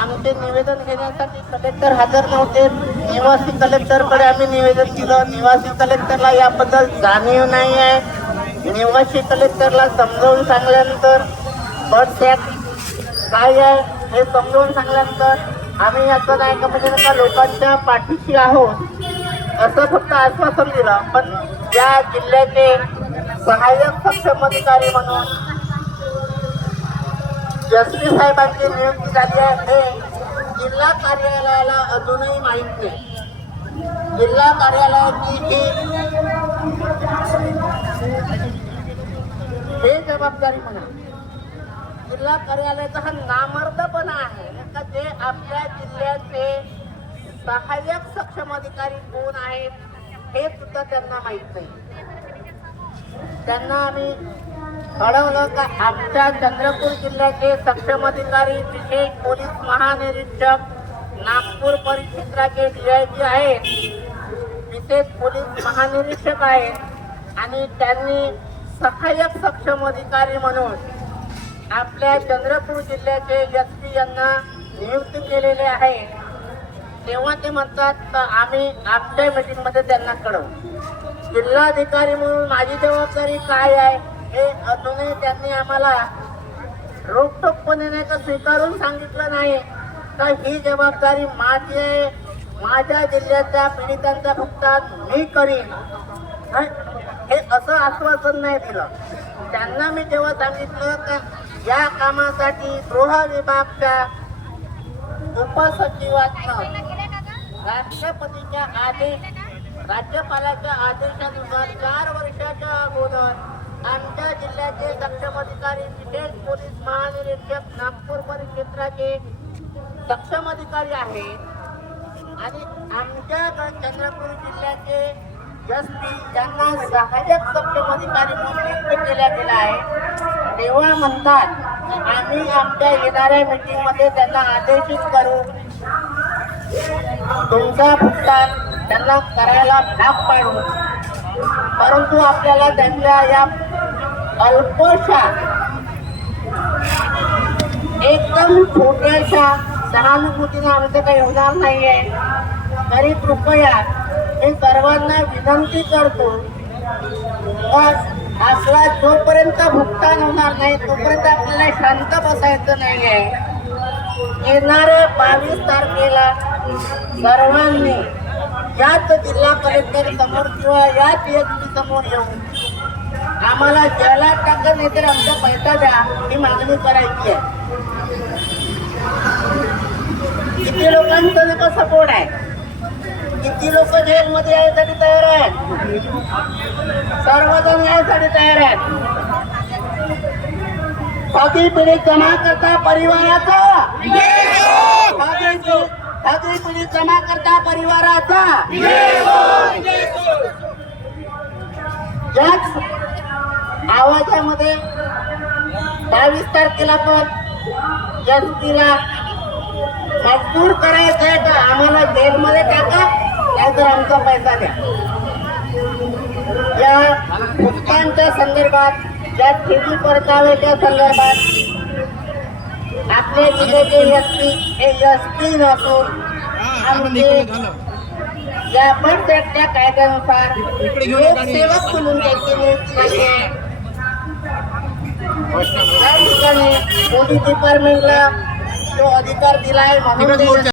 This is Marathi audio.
आमचे निवेदन घेण्यासाठी कलेक्टर हजर नव्हते. निवासी कलेक्टरकडे आम्ही निवेदन केलं. निवासी कलेक्टरला याबद्दल जाणीव नाही आहे. निवासी कलेक्टरला समजावून सांगल्यानंतर काय आहे हे समजावून सांगल्यानंतर आम्ही याचं नाही का म्हणजे नका लोकांच्या पाठीशी आहोत असं फक्त आश्वासन दिलं. पण या जिल्ह्याचे सहाय्यक सक्षम अधिकारी म्हणून जसवी साहेबांची नियुक्ती झाली आहे हे जिल्हा कार्यालयाला अजूनही माहीत नाही. जिल्हा कार्यालयाची ही जबाबदारी म्हणा जिल्हा कार्यालयाचा हा नामर्दपणा आहे का जे आपल्या जिल्ह्याचे सहाय्यक सक्षम अधिकारी कोण आहेत हे सुद्धा त्यांना माहीत नाही. त्यांना आम्ही कळवलं का आमच्या चंद्रपूर जिल्ह्याचे सक्षम अधिकारी विशेष पोलीस महानिरीक्षक नागपूर परिक्षेत्राचे DIG आहेत, विशेष पोलीस महानिरीक्षक आहेत आणि त्यांनी सहाय्यक सक्षम अधिकारी म्हणून आपल्या चंद्रपूर जिल्ह्याचे SP यांना नियुक्त केलेले आहे. तेव्हा ते म्हणतात तर आम्ही आमच्या मीटिंगमध्ये त्यांना कळवू. जिल्हाधिकारी म्हणून माझी जबाबदारी काय आहे हे अजूनही त्यांनी आम्हाला रोखठोकपणे नाही का स्वीकारून सांगितलं नाही. तर ही जबाबदारी माझी आहे. माझ्या जिल्ह्याच्या पीडितांचा भुगतान मी करीन हे असं आश्वासन नाही दिलं. त्यांना मी जेव्हा सांगितलं का या कामासाठी गृह विभागाच्या उपसचिवांना राष्ट्रपतीच्या आदेश राज्यपालाच्या आदेशानुसार 4 वर्षाच्या अगोदर आमच्या जिल्ह्याचे सक्षम अधिकारी विशेष पोलीस महानिरीक्षक नागपूर परिक्षेत्राचे सक्षम अधिकारी आहेत आणि आमच्या चंद्रपूर जिल्ह्याचे SP यांना सहाय्यक सक्षम अधिकारी म्हणून नियुक्त केला गेला आहे. तेव्हा म्हणतात आम्ही आमच्या येणाऱ्या मीटिंग मध्ये त्यांना आदेशित करू तुमचा भुगतान त्यांना करायला भाग पाडू. परंतु आपल्याला त्यांच्या या अल्पशा एकदम छोट्याशा सहानुभूतीने आमचं काही होणार नाहीये. तरी कृपया मी सर्वांना विनंती करतो आपला जोपर्यंत भुगतान होणार नाही तोपर्यंत आपल्याला शांत बसायचं नाहीये. येणाऱ्या 22 तारखेला सर्वांनी याच जिल्हा कलेक्टर समोर किंवा याच SP समोर येऊन आम्हाला ज्याला टाका नाही तर आमचा पैसा द्या ही मागणी करायची आहे. किती लोकांचा नका सपोर्ट आहे, किती लोक जेलमध्ये यायसाठी तयार आहेत, सर्वजण यायसाठी तयार आहेत. खादी पीडित जमा करता परिवाराचा खादी पीडित जमा करता परिवाराचा याच आवाजामध्ये 22 तारखेला पण SPला मजबूर करायचं आहे का आम्हाला जेलमध्ये टाका नाहीतर आमचा पैसा द्या. या भुगतानच्या संदर्भात या स्थिती परताव्याच्या संदर्भात आपले जिल्ह्याचे हे SP नसून आमचे या त्या कायद्यानुसार लोकसेवक म्हणून त्यांची नियुक्ती झाली आहे. त्या ठिकाणी पोलीस डिपार्टमेंटला तो अधिकार दिलाय म्हणून